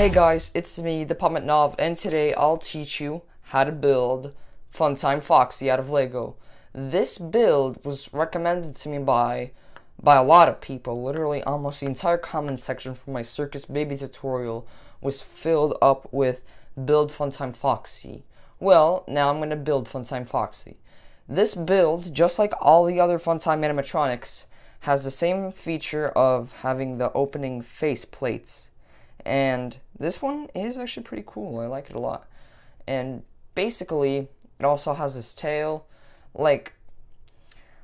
Hey guys, it's me, the Pometnov, and today I'll teach you how to build Funtime Foxy out of Lego. This build was recommended to me by a lot of people. Literally almost the entire comment section from my Circus Baby tutorial was filled up with build Funtime Foxy. Well, now I'm going to build Funtime Foxy. This build, just like all the other Funtime animatronics, has the same feature of having the opening face plates. And this one is actually pretty cool. I like it a lot. And basically, it also has this tail. Like,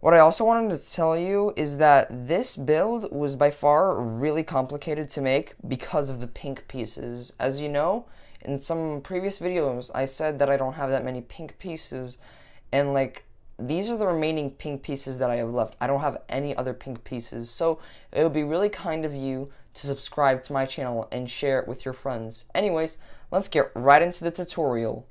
what I also wanted to tell you is that this build was by far really complicated to make because of the pink pieces. As you know, in some previous videos, I said that I don't have that many pink pieces. And like, these are the remaining pink pieces that I have left. I don't have any other pink pieces. So it would be really kind of you to subscribe to my channel and share it with your friends. Anyways, let's get right into the tutorial.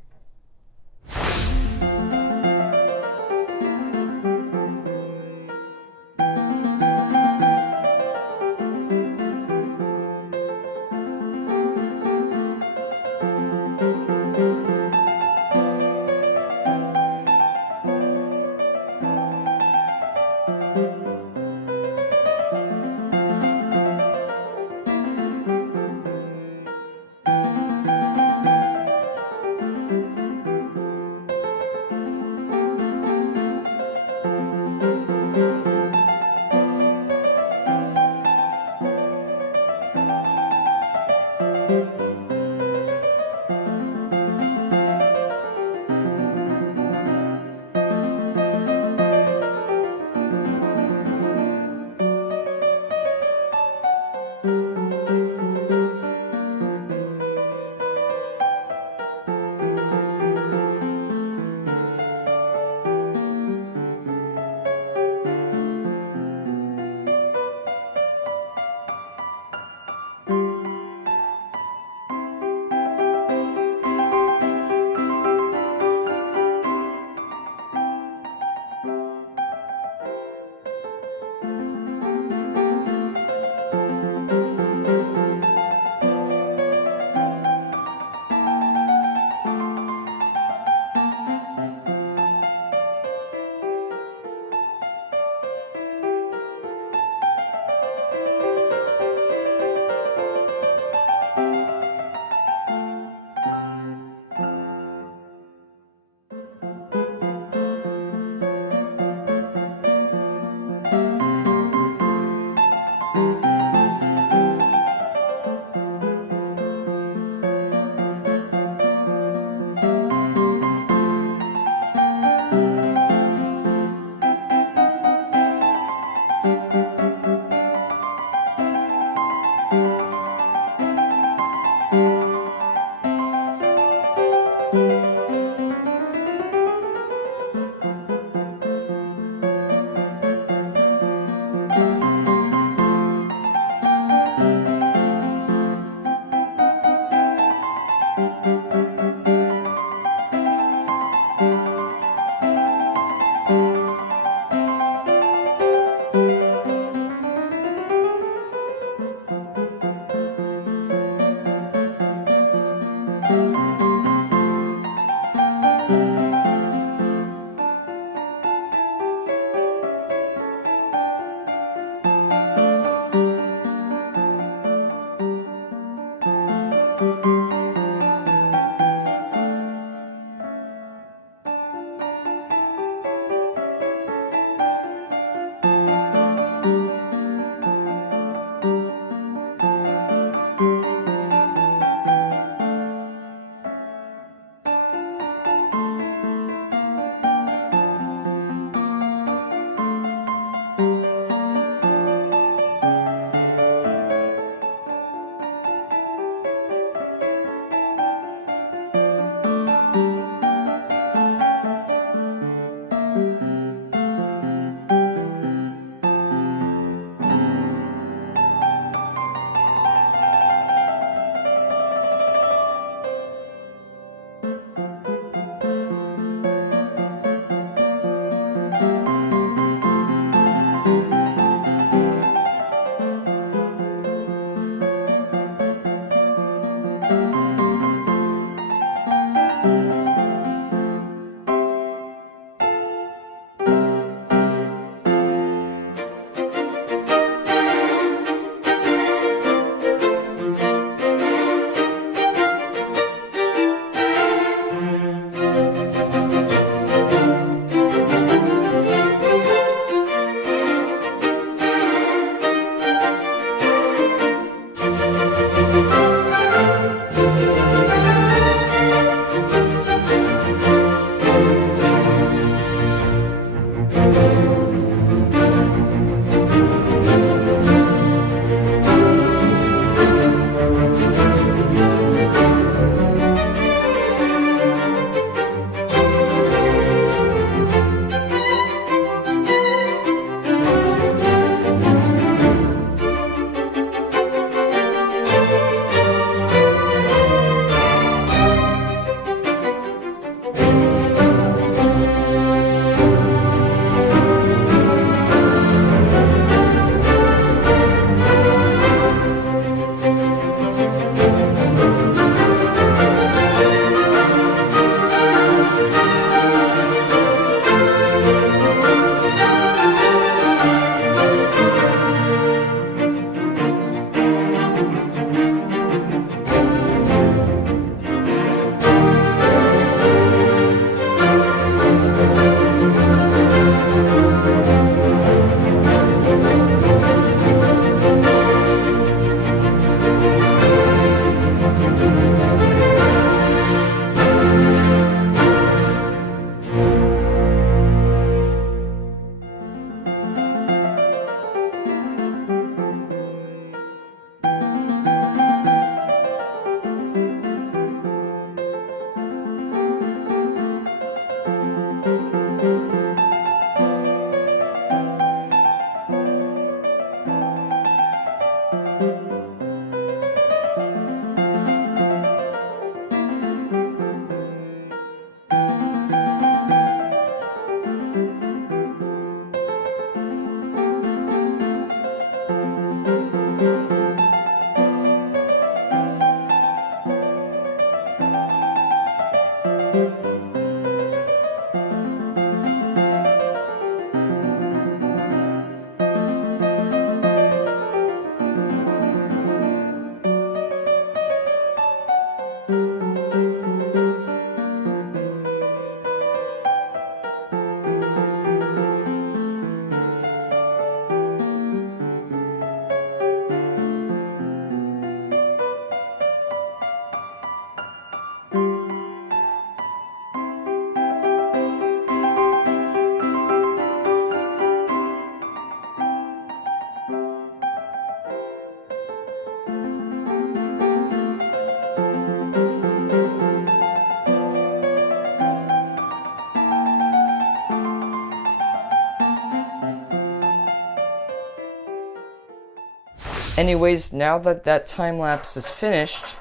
Anyways, now that that time lapse is finished,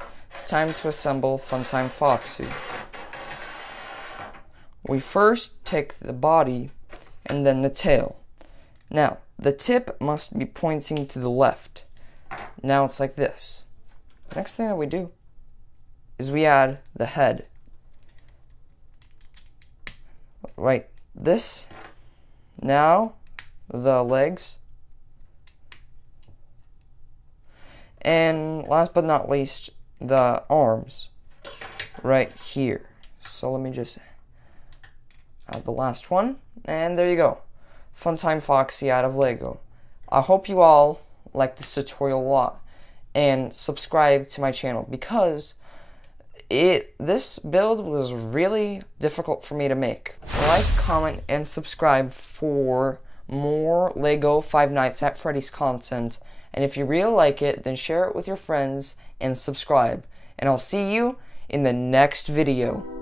time to assemble Funtime Foxy. We first take the body and then the tail. Now, the tip must be pointing to the left. Now it's like this. Next thing that we do is we add the head. Right, this. Now, the legs. And last but not least, the arms. Right here. So let me just add the last one. And there you go. Funtime Foxy out of Lego. I hope you all like this tutorial a lot. And subscribe to my channel because this build was really difficult for me to make. Like, comment, and subscribe for more Lego Five Nights at Freddy's content. And if you really like it, then share it with your friends and subscribe. And I'll see you in the next video.